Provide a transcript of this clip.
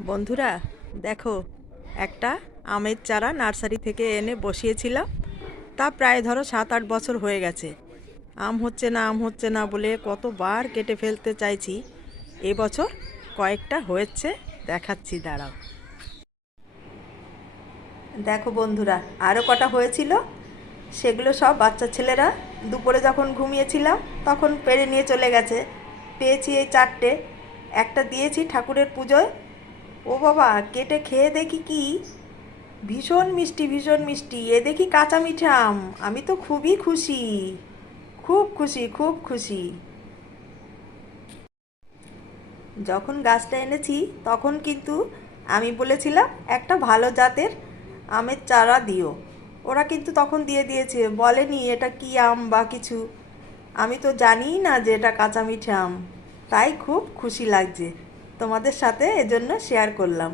বন্ধুরা, দেখো, একটা আমের চারা নার্সারি থেকে এনে বসিয়েছিলাম। তা প্রায় ধরো 7-8 বছর হয়ে গেছে। আম হচ্ছে না বলে কতবার কেটে ফেলতে চাইছি। এবছর কয়েকটা হয়েছে, দেখাচ্ছি, দাঁড়াও। দেখো বন্ধুরা, আরও কটা হয়েছিল, সেগুলো সব বাচ্চা ছেলেরা দুপুরে যখন ঘুমিয়েছিলাম তখন পেড়ে নিয়ে চলে গেছে। পেয়েছি এই 4টে, একটা দিয়েছি ঠাকুরের পুজোয়। ও বাবা, কেটে খেয়ে দেখি কি ভীষণ মিষ্টি, ভীষণ মিষ্টি। এ দেখি কাঁচা মিঠে আম। আমি তো খুবই খুশি, খুব খুশি, খুব খুশি। যখন গাছটা এনেছি তখন কিন্তু আমি বলেছিলাম একটা ভালো জাতের আমের চারা দিও। ওরা কিন্তু তখন দিয়ে দিয়েছে, বলেনি এটা কি আম বা কিছু। আমি তো জানিই না যে এটা কাঁচা মিঠে আম। তাই খুব খুশি লাগছে, তোমাদের সাথে এজন্য শেয়ার করলাম।